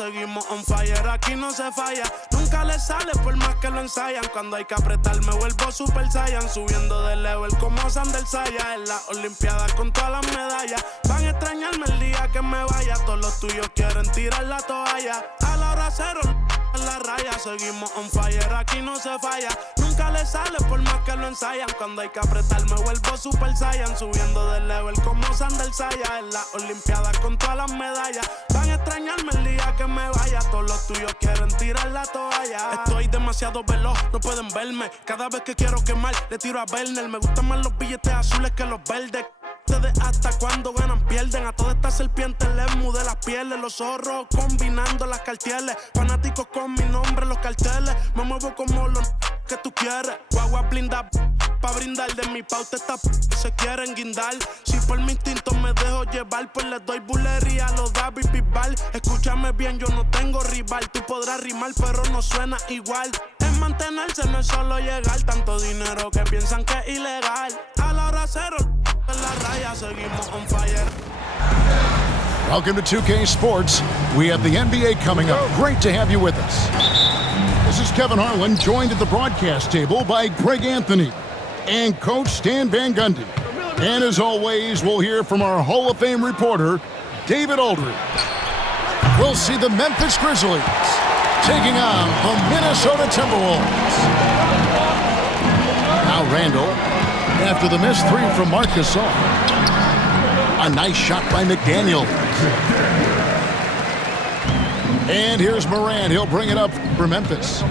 seguimos on fire, aquí no se falla. Nunca le sale por más que lo ensayan. Cuando hay que apretar me vuelvo Super Saiyan. Subiendo de level como Sander Saya. En las Olimpiadas con todas las medallas. Van a extrañarme el día que me vaya. Todos los tuyos quieren tirar la toalla. A la hora cero en la raya. Seguimos on fire, aquí no se falla. Nunca le sale por más que lo ensayan. Cuando hay que apretar me vuelvo Super Saiyan. Subiendo de level como Sander Saya. En las Olimpiadas con todas las medallas. Van a extrañarme el día que me vaya. Todos los tuyos quieren tirar la toalla. Estoy demasiado veloz, no pueden verme. Cada vez que quiero quemar, le tiro a Werner. Me gustan más los billetes azules que los verdes. Ustedes hasta cuando ganan pierden. A todas estas serpientes les mudé las pieles. Los zorros combinando las cartieles. Fanáticos con mi nombre los carteles. Me muevo como los que tú quieres. Guagua blinda pa' brindar. De mi pauta estas se quieren guindar. Si por mi instinto me dejo llevar, pues les doy bulería a los David Bisbal. Escúchame bien, yo no tengo rival. Tú podrás rimar pero no suena igual. Es mantenerse, no es solo llegar. Tanto dinero que piensan que es ilegal. A la hora cero en la raya, seguimos on fire. Welcome to 2K Sports. We have the NBA coming up. Great to have you with us. This is Kevin Harlan, joined at the broadcast table by Greg Anthony and Coach Stan Van Gundy. And as always, we'll hear from our Hall of Fame reporter, David Aldridge. We'll see the Memphis Grizzlies taking on the Minnesota Timberwolves. Now Randall, after the missed three from Marc Gasol. A nice shot by McDaniel. And here's Morant. He'll bring it up for Memphis.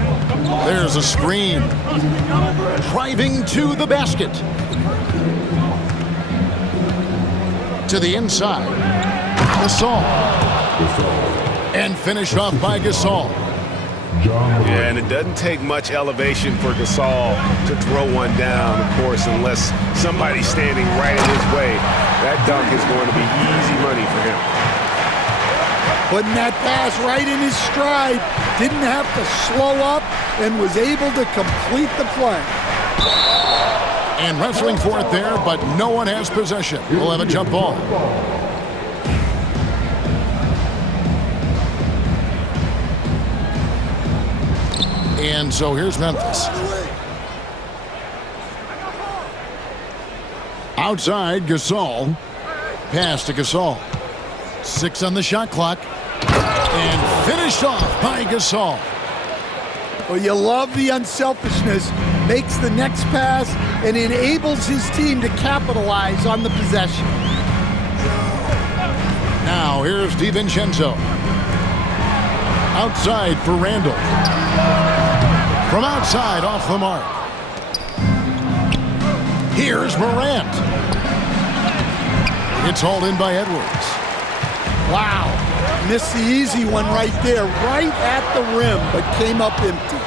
There's a screen. Driving to the basket. To the inside. Gasol. And finished off by Gasol. Yeah, and it doesn't take much elevation for Gasol to throw one down, of course, unless somebody's standing right in his way. That dunk is going to be easy money for him. Putting that pass right in his stride, didn't have to slow up, and was able to complete the play. And wrestling for it there, but no one has possession. We'll have a jump ball. And so here's Memphis. Outside, Gasol. Pass to Gasol. 6 on the shot clock. And finished off by Gasol. Well, you love the unselfishness. Makes the next pass and enables his team to capitalize on the possession. Now here's DiVincenzo. Outside for Randall. From outside, off the mark. Here's Morant. It's hauled in by Edwards. Wow, missed the easy one right there, right at the rim, but came up empty.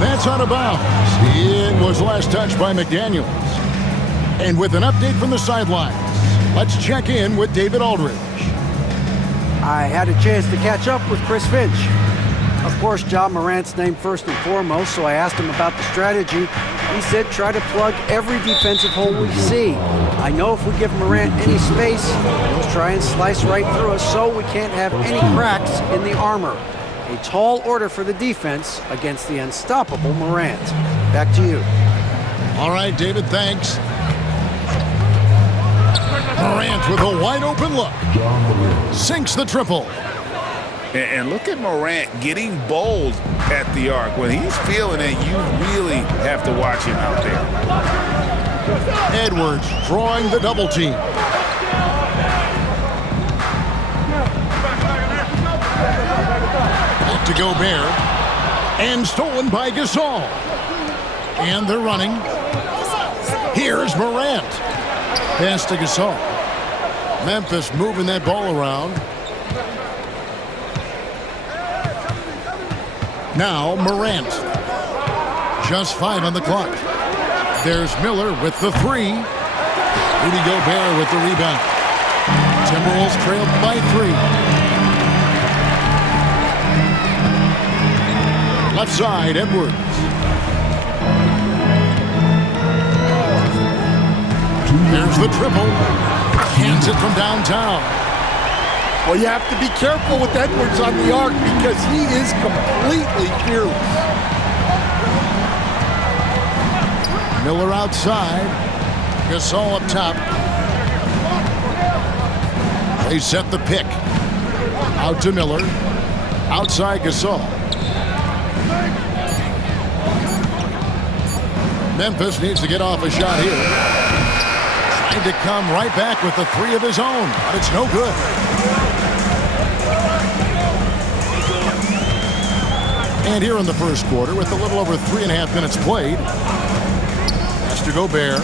That's out of bounds. It was last touched by McDaniels. And with an update from the sidelines, let's check in with David Aldridge. I had a chance to catch up with Chris Finch. Of course, Ja Morant's named first and foremost, so I asked him about the strategy. He said try to plug every defensive hole we see. I know if we give Morant any space, he'll try and slice right through us so we can't have any cracks in the armor. A tall order for the defense against the unstoppable Morant. Back to you. All right, David, thanks. Morant with a wide open look. Sinks the triple. And look at Morant getting bold at the arc. When he's feeling it, you really have to watch him out there. Edwards drawing the double team. Back to Gobert. And stolen by Gasol. And they're running. Here's Morant. Pass to Gasol. Memphis moving that ball around. Now Morant. Just 5 on the clock. There's Miller with the 3. Rudy Gobert with the rebound. Timberwolves trailed by 3. Left side, Edwards. There's the triple. Hands it from downtown. Well, you have to be careful with Edwards on the arc because he is completely fearless. Miller outside. Gasol up top. They set the pick. Out to Miller. Outside Gasol. Memphis needs to get off a shot here. Trying to come right back with the 3 of his own, but it's no good. And here in the first quarter, with a little over 3.5 minutes played, pass to Gobert.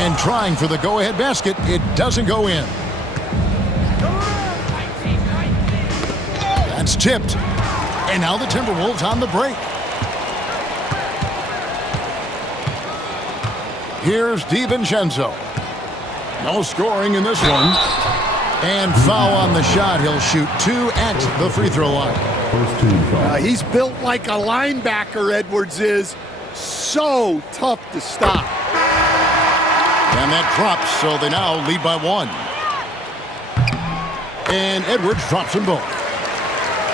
And trying for the go-ahead basket, it doesn't go in. That's tipped. And now the Timberwolves on the break. Here's DiVincenzo. No scoring in this one. And foul on the shot. He'll shoot 2 at the free throw line. He's built like a linebacker, Edwards is. So tough to stop. And that drops, so they now lead by 1. And Edwards drops them both.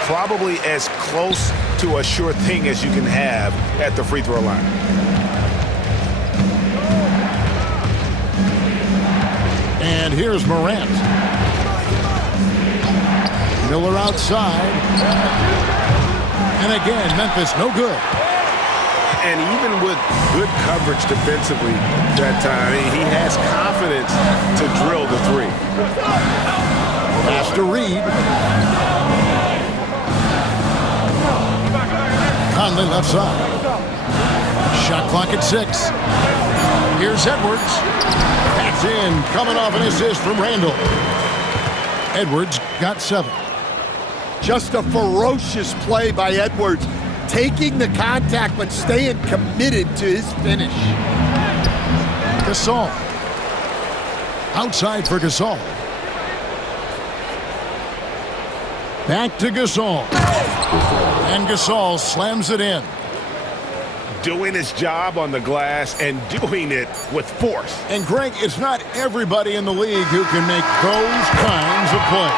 Probably as close to a sure thing as you can have at the free throw line. And here's Morant. Miller outside. And again, Memphis no good. And even with good coverage defensively that time, he has confidence to drill the 3. Pass to Reed. Conley left side. Shot clock at 6. Here's Edwards. That's in, coming off an assist from Randall. Edwards got 7. Just a ferocious play by Edwards. Taking the contact, but staying committed to his finish. Gasol. Outside for Gasol. Back to Gasol. And Gasol slams it in. Doing his job on the glass and doing it with force. And Greg, it's not everybody in the league who can make those kinds of plays.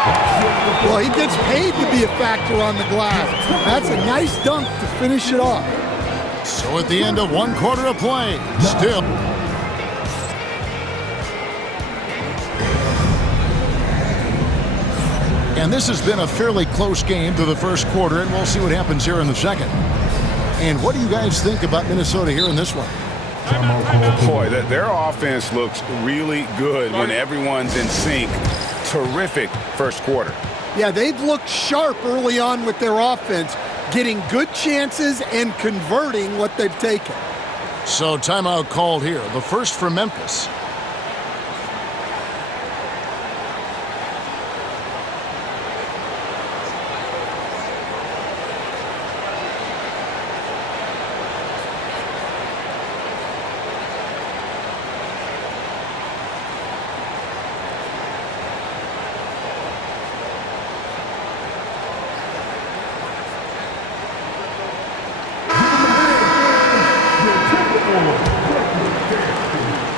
Well, he gets paid to be a factor on the glass. That's a nice dunk to finish it off. So at the end of 1 quarter of play, still. And this has been a fairly close game to the first quarter, and we'll see what happens here in the second. And what do you guys think about Minnesota here in this one? Boy, their offense looks really good when everyone's in sync. Terrific first quarter. Yeah, they've looked sharp early on with their offense, getting good chances and converting what they've taken. So timeout called here, the first for Memphis.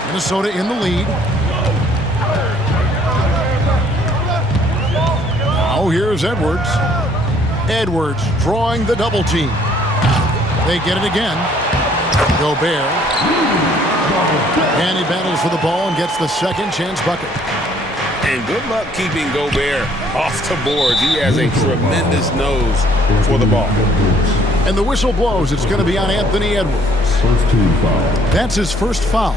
Minnesota in the lead. Now here's Edwards. Edwards drawing the double team. They get it again. Gobert. And he battles for the ball and gets the second chance bucket. And good luck keeping Gobert off the boards. He has a tremendous nose for the ball. And the whistle blows. It's going to be on Anthony Edwards. That's his first foul.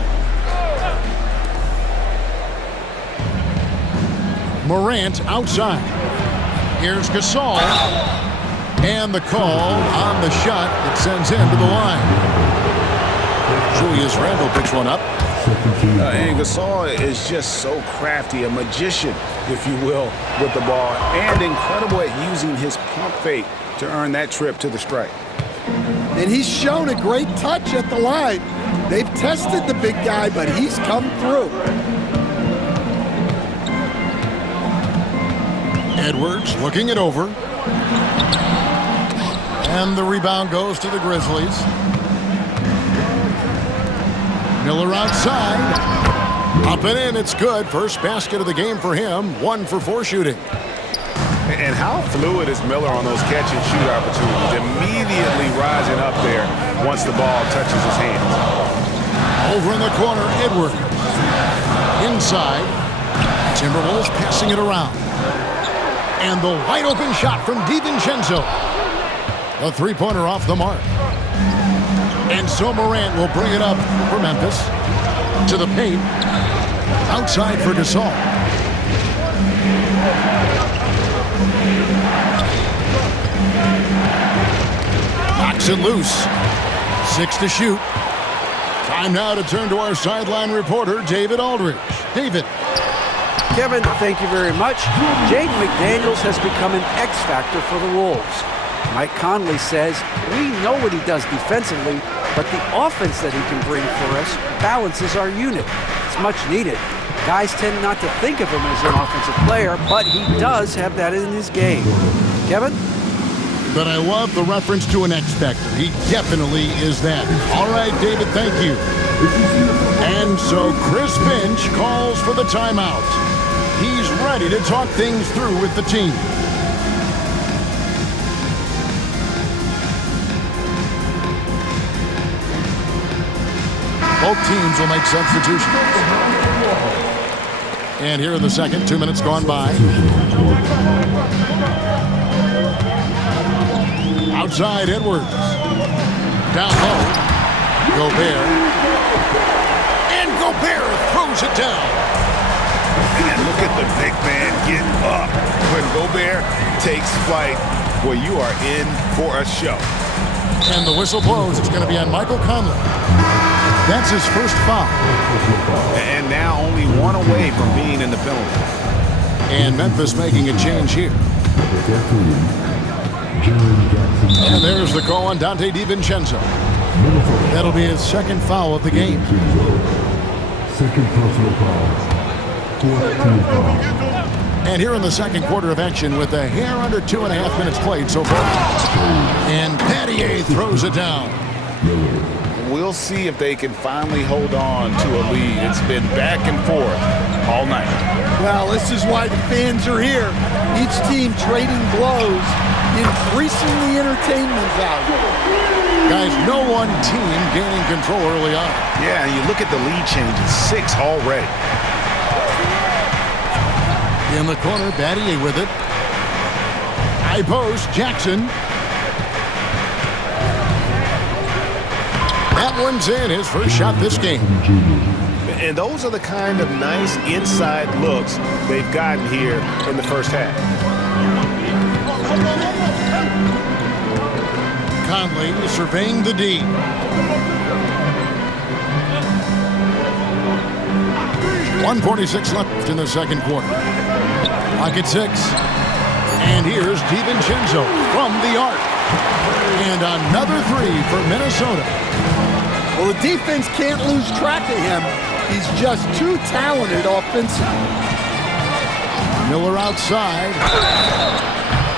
Morant outside. Here's Gasol. And the call on the shot that sends him to the line. Julius Randle picks one up. And Gasol is just so crafty, a magician, if you will, with the ball, and incredible at using his pump fake to earn that trip to the stripe. And he's shown a great touch at the line. They've tested the big guy, but he's come through. Edwards looking it over. And the rebound goes to the Grizzlies. Miller outside. Up and in, it's good. First basket of the game for him. 1 for 4 shooting. And how fluid is Miller on those catch and shoot opportunities? Immediately rising up there once the ball touches his hands. Over in the corner, Edwards. Inside. Timberwolves passing it around. And the wide open shot from DiVincenzo. A three-pointer off the mark. And so Morant will bring it up for Memphis. To the paint. Outside for Gasol. Knocks it loose. 6 to shoot. Time now to turn to our sideline reporter, David Aldridge. David. Kevin, thank you very much. Jaden McDaniels has become an X factor for the Wolves. Mike Conley says, we know what he does defensively, but the offense that he can bring for us balances our unit. It's much needed. Guys tend not to think of him as an offensive player, but he does have that in his game. Kevin? But I love the reference to an X factor. He definitely is that. All right, David, thank you. And so Chris Finch calls for the timeout. He's ready to talk things through with the team. Both teams will make substitutions. And here in the second, 2 minutes gone by. Outside, Edwards. Down low. Gobert. And Gobert throws it down. And look at the big man getting up. When Gobert takes flight, well, you are in for a show. And the whistle blows. It's going to be on Michael Conley. That's his first foul. And now only one away from being in the penalty. And Memphis making a change here. And there's the call on Dante DiVincenzo. That'll be his second foul of the game. Second personal foul. And here in the second quarter of action with a hair under 2.5 minutes played so far. And Pattier throws it down. We'll see if they can finally hold on to a lead. It's been back and forth all night. Well, this is why the fans are here. Each team trading blows, increasing the entertainment value. Guys, no one team gaining control early on. Yeah, and you look at the lead changes, 6 already. In the corner, Battier with it. High post, Jackson. That one's in, his first shot this game. And those are the kind of nice inside looks they've gotten here in the first half. Conley surveying the D. .146 left in the second quarter. Clock at 6. And here's DiVincenzo from the arc. And another 3 for Minnesota. Well, the defense can't lose track of him. He's just too talented offensively. Miller outside.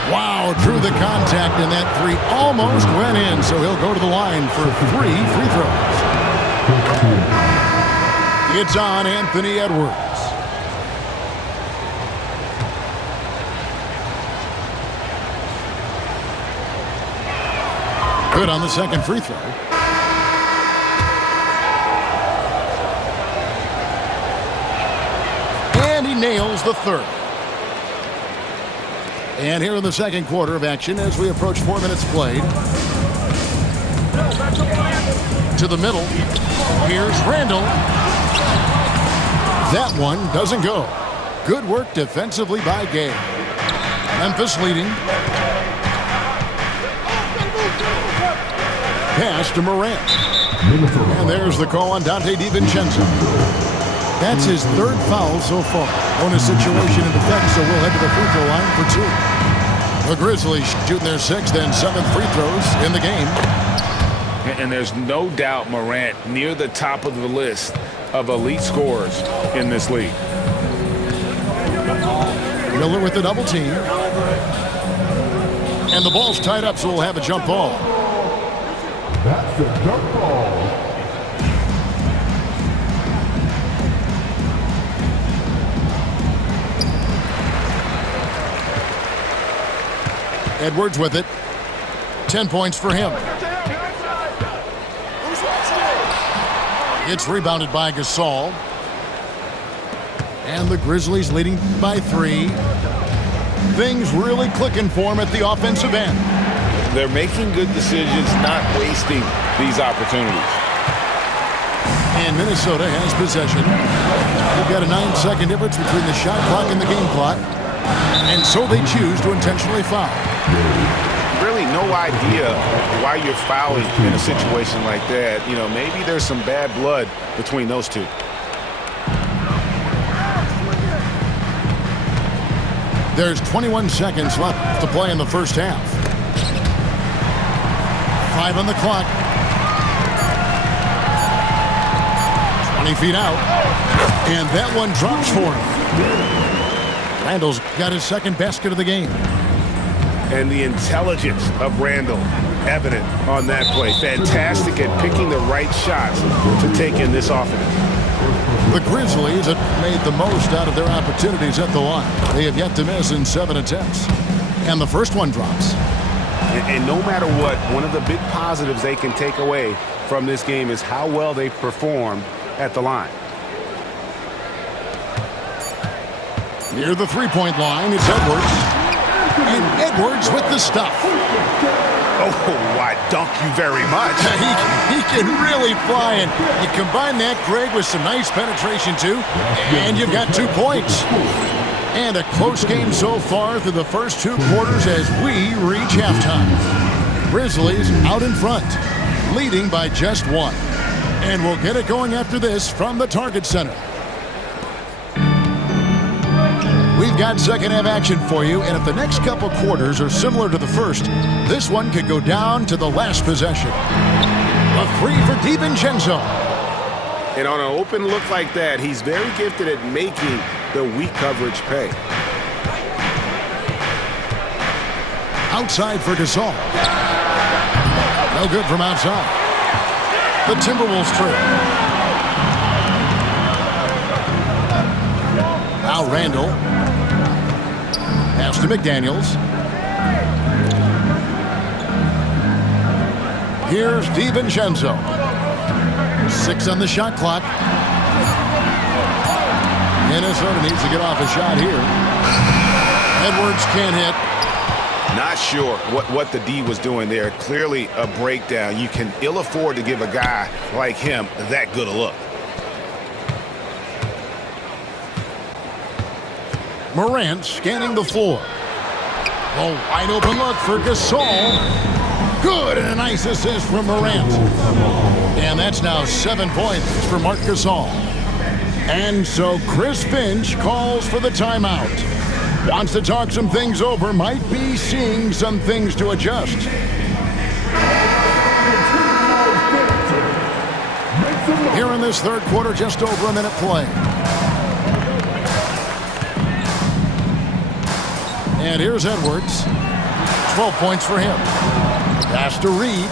Wow, drew the contact, and that 3 almost went in, so he'll go to the line for 3 free throws. It's on Anthony Edwards. Good on the second free throw. the third. And here in the second quarter of action as we approach 4 minutes played. To the middle. Here's Randall. That one doesn't go. Good work defensively by Gay. Memphis leading. Pass to Morant. And there's the call on Dante DiVincenzo. That's his third foul so far. Bonus situation in effect, so we'll head to the free throw line for 2. The Grizzlies shooting their 6th and 7th free throws in the game. And there's no doubt Morant near the top of the list of elite scorers in this league. Miller with the double team. And the ball's tied up, so we'll have a jump ball. That's a jump ball. Edwards with it. 10 points for him. It's rebounded by Gasol. And the Grizzlies leading by 3. Things really clicking for him at the offensive end. They're making good decisions, not wasting these opportunities. And Minnesota has possession. They've got a 9-second difference between the shot clock and the game clock. And so they choose to intentionally foul. Really no idea why you're fouling in a situation like that. You know, maybe there's some bad blood between those two. There's 21 seconds left to play in the first half. 5 on the clock. 20 feet out. And that one drops for him. Randall's got his second basket of the game. And the intelligence of Randall evident on that play. Fantastic at picking the right shots to take in this offense. The Grizzlies have made the most out of their opportunities at the line. They have yet to miss in 7 attempts. And the first one drops. And no matter what, one of the big positives they can take away from this game is how well they performed at the line. Near the three-point line, it's Edwards. And Edwards with the stuff. Oh, I dunk you very much. He can really fly, and you combine that, Greg, with some nice penetration, too, and you've got 2 points. And a close game so far through the first 2 quarters as we reach halftime. Grizzlies out in front, leading by just 1. And we'll get it going after this from the Target Center. We've got second half action for you, and if the next couple quarters are similar to the first, this one could go down to the last possession. A 3 for DiVincenzo. And on an open look like that, he's very gifted at making the weak coverage pay. Outside for Gasol. No good from outside. The Timberwolves trip. Now Randall. Pass to McDaniels. Here's DiVincenzo. 6 on the shot clock. Minnesota needs to get off a shot here. Edwards can't hit. Not sure what the D was doing there. Clearly a breakdown. You can ill afford to give a guy like him that good a look. Morant scanning the floor. A wide open look for Gasol. Good, and a nice assist from Morant. And that's now 7 points for Marc Gasol. And so Chris Finch calls for the timeout. Wants to talk some things over, might be seeing some things to adjust. Here in this third quarter, just over a minute play. And here's Edwards. 12 points for him. Pass to Reed.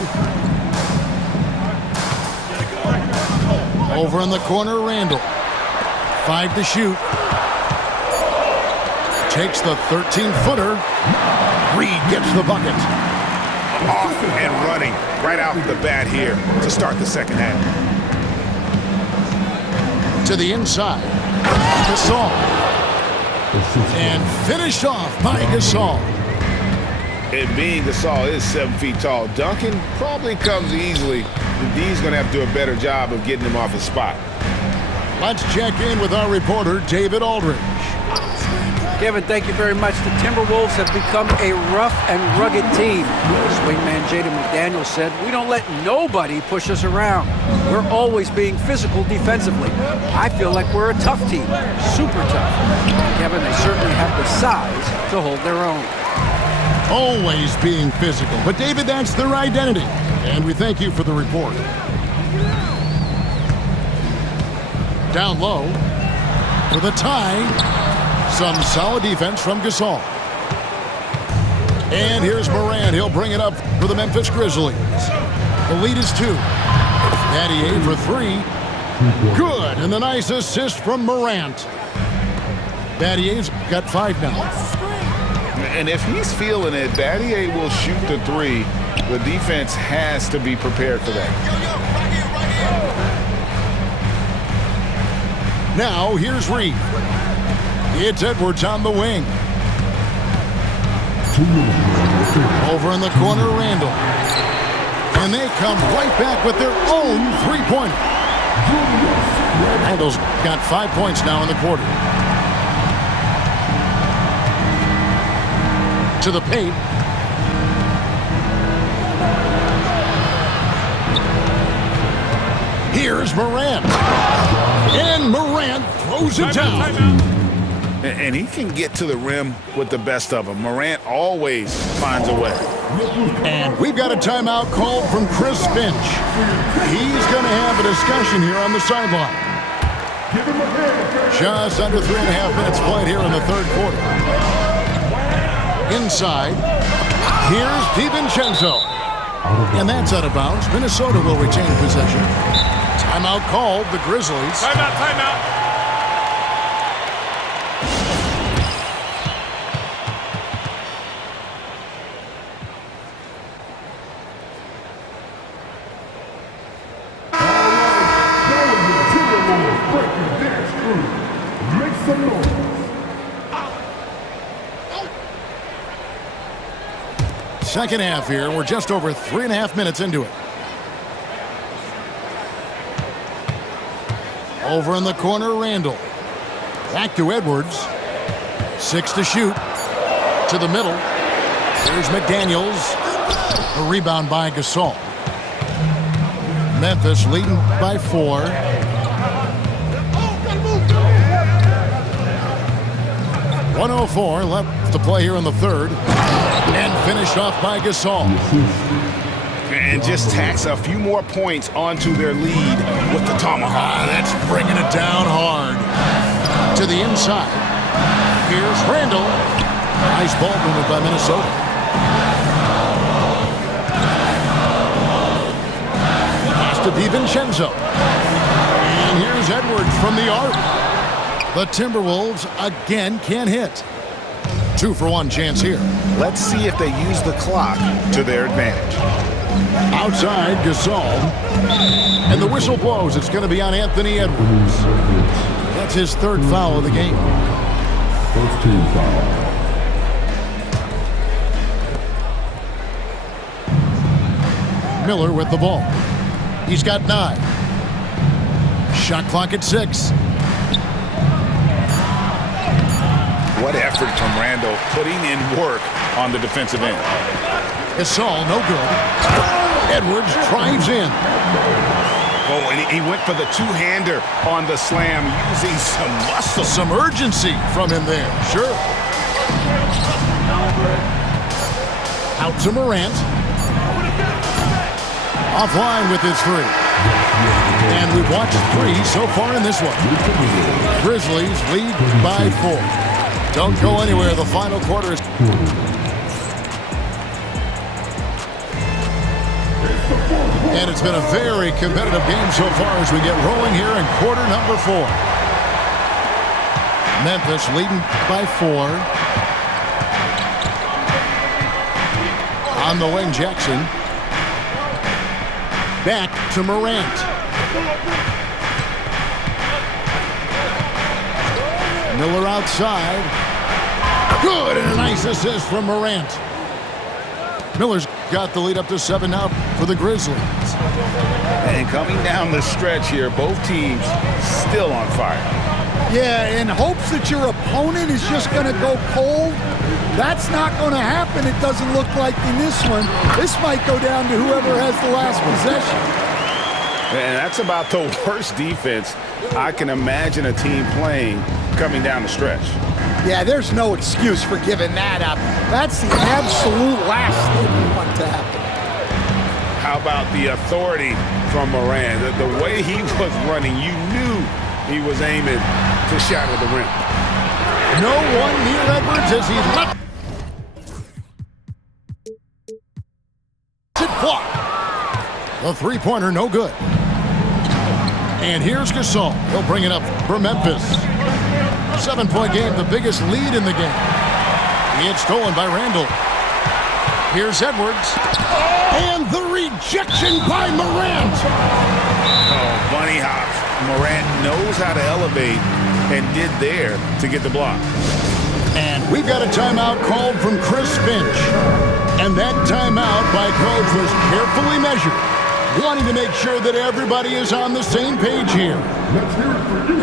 Over in the corner, Randall. 5 to shoot. Takes the 13-footer. Reed gets the bucket. Off and running right out the bat here to start the second half. To the inside. Gasol. And finished off by Gasol. And being Gasol is 7 feet tall, dunking probably comes easily. The D's going to have to do a better job of getting him off his spot. Let's check in with our reporter, David Aldridge. Kevin, thank you very much. The Timberwolves have become a rough and rugged team. Swingman Jaden McDaniels said, "We don't let nobody push us around. We're always being physical defensively. I feel like we're a tough team, super tough." Kevin, they certainly have the size to hold their own. Always being physical. But, David, that's their identity. And we thank you for the report. Down low for the tie. Some solid defense from Gasol. And here's Morant. He'll bring it up for the Memphis Grizzlies. The lead is 2. Battier for 3. Good. And the nice assist from Morant. Battier's got 5 now. And if he's feeling it, Battier will shoot the 3. The defense has to be prepared for that. Now, here's Reed. It's Edwards on the wing. Over in the corner, Randall. And they come right back with their own three-pointer. Randall's got 5 points now in the quarter. To the paint. Here's Morant. And Morant throws it down. And he can get to the rim with the best of them. Morant always finds a way. And we've got a timeout called from Chris Finch. He's going to have a discussion here on the sideline. Just under 3.5 minutes played here in the third quarter. Inside, here's DiVincenzo. And that's out of bounds. Minnesota will retain possession. Timeout called, the Grizzlies. Timeout. Second half here. We're just over 3.5 minutes into it. Over in the corner, Randall. Back to Edwards. 6 to shoot. To the middle. Here's McDaniels. A rebound by Gasol. Memphis leading by 4. .104 left to play here in the third. And finished off by Gasol. And just tacks a few more points onto their lead with the tomahawk. That's bringing it down hard. To the inside. Here's Randall. Nice ball movement by Minnesota. Pass to DiVincenzo. And here's Edwards from the arc. The Timberwolves again can't hit. 2-for-1 chance here. Let's see if they use the clock to their advantage. Outside, Gasol. And the whistle blows. It's going to be on Anthony Edwards. That's his third foul of the game. First team foul. Miller with the ball. He's got 9. Shot clock at 6. What effort from Randall putting in work on the defensive end. Gasol, no good. Edwards drives in. Oh, and he went for the two-hander on the slam, using some muscle. Some urgency from him there, sure. Out to Morant. Offline with his 3. And we've watched 3 so far in this one. Grizzlies lead by 4. Don't go anywhere. The final quarter is... And it's been a very competitive game so far as we get rolling here in quarter number 4. Memphis leading by 4. On the wing, Jackson. Back to Morant. Miller outside. Good, and a nice assist from Morant. Miller's got the lead up to 7 now for the Grizzlies. And coming down the stretch here, both teams still on fire. Yeah, in hopes that your opponent is just going to go cold. That's not going to happen, it doesn't look like in this one. This might go down to whoever has the last possession. And that's about the worst defense I can imagine a team playing coming down the stretch. Yeah, there's no excuse for giving that up. That's the absolute last thing you want to happen. How about the authority from Morant? The way he was running, you knew he was aiming to shatter the rim. No one near Edwards as he left it blocked. The three-pointer, no good. And here's Gasol. He'll bring it up for Memphis. 7-point game, the biggest lead in the game. It's stolen by Randall. Here's Edwards. And the rejection by Morant. Oh, bunny hops. Morant knows how to elevate and did there to get the block. And we've got a timeout called from Chris Finch. And that timeout by coach was carefully measured, wanting to make sure that everybody is on the same page here.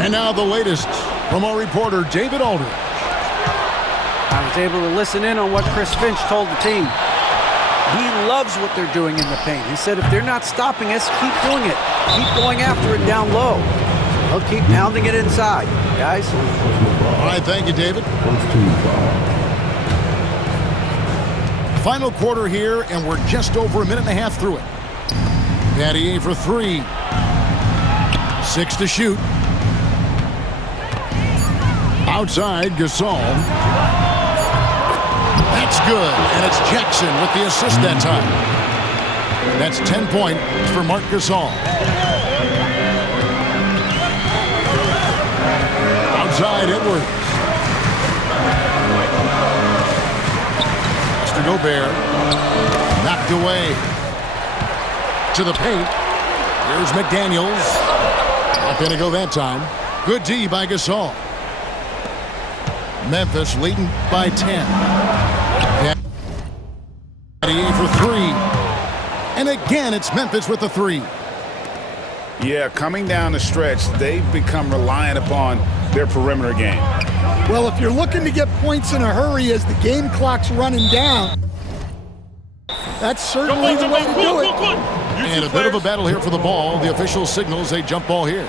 And now the latest from our reporter, David Aldridge. I was able to listen in on what Chris Finch told the team. He loves what they're doing in the paint. He said if they're not stopping us, keep doing it. Keep going after it down low. They'll keep pounding it inside, guys. All right, thank you, David. Final quarter here, and we're just over a minute and a half through it. Battier for 3. 6 to shoot. Outside, Gasol. That's good, and it's Jackson with the assist that time. That's 10 points for Marc Gasol. Outside, Edwards. Mr. Gobert. Knocked away. To the paint. Here's McDaniels. Not going to go that time. Good D by Gasol. Memphis leading by 10. Battier for 3. And again, it's Memphis with the 3. Yeah, coming down the stretch, they've become reliant upon their perimeter game. Well, if you're looking to get points in a hurry as the game clock's running down, that's certainly the way to do it. And a bit of a battle here for the ball. The official signals a jump ball here.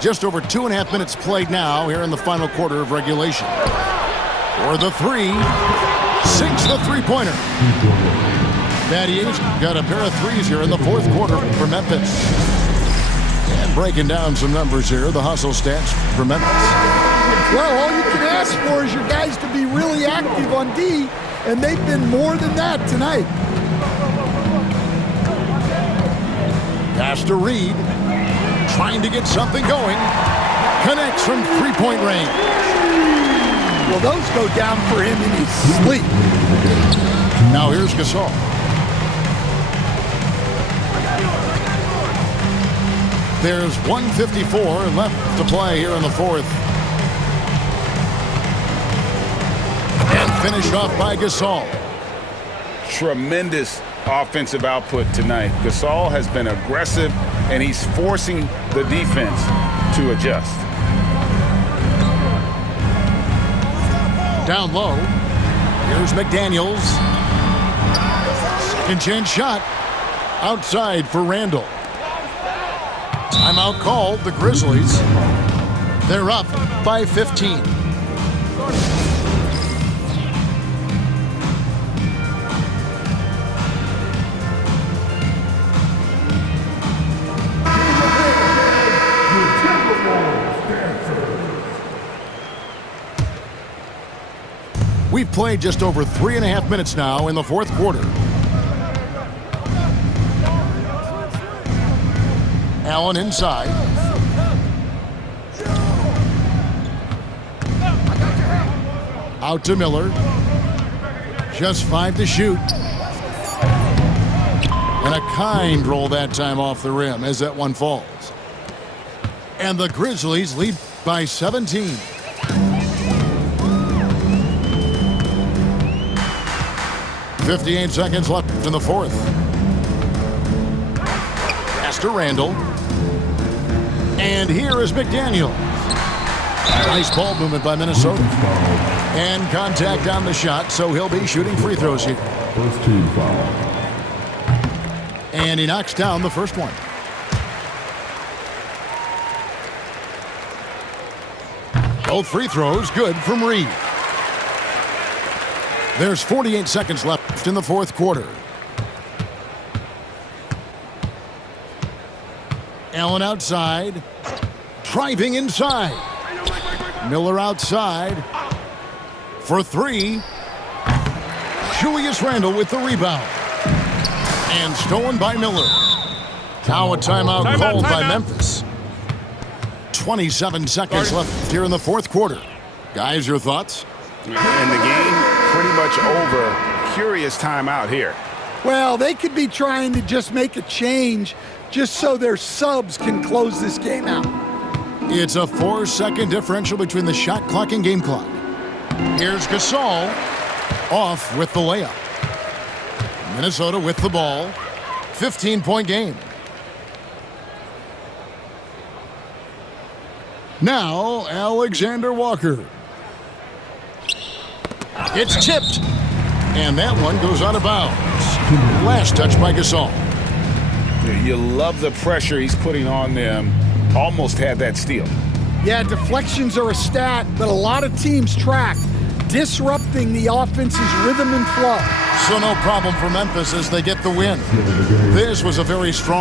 Just over 2.5 minutes played now here in the final quarter of regulation. For the 3, sinks the three-pointer. Battier's got a pair of threes here in the fourth quarter for Memphis. And breaking down some numbers here, the hustle stats for Memphis. Well, all you can ask for is your guys to be really active on D, and they've been more than that tonight. Pass to Reed. Trying to get something going. Connects from three-point range. Well, those go down for him in his sleep. Now here's Gasol. There's 1:54 left to play here in the fourth. And finished off by Gasol. Tremendous offensive output tonight. Gasol has been aggressive, and he's forcing the defense to adjust. Down low. Here's McDaniels. Second chance shot. Outside for Randall. Timeout called, the Grizzlies. They're up by 15. We've played just over 3.5 minutes now in the fourth quarter. Allen inside. Out to Miller. Just 5 to shoot. And a kind roll that time off the rim as that one falls. And the Grizzlies lead by 17. "58 seconds left in the fourth. Pass to Randall. And here is McDaniels. Nice ball movement by Minnesota. And contact on the shot, so he'll be shooting free throws here. First team foul. And he knocks down the first one. Both free throws good from Reed. There's 48 seconds left in the fourth quarter. Allen outside. Driving inside. Miller outside. For three. Julius Randle with the rebound. And stolen by Miller. Now a timeout called by Memphis. 27 seconds left here in the fourth quarter. Guys, your thoughts? And the game pretty much over. Curious timeout here. Well, they could be trying to just make a change just so their subs can close this game out. It's a 4-second differential between the shot clock and game clock. Here's Gasol off with the layup. Minnesota with the ball. 15-point game. Now, Alexander Walker. It's tipped. And that one goes out of bounds. Last touch by Gasol. You love the pressure he's putting on them. Almost had that steal. Yeah, deflections are a stat that a lot of teams track, disrupting the offense's rhythm and flow. So no problem for Memphis as they get the win. This was a very strong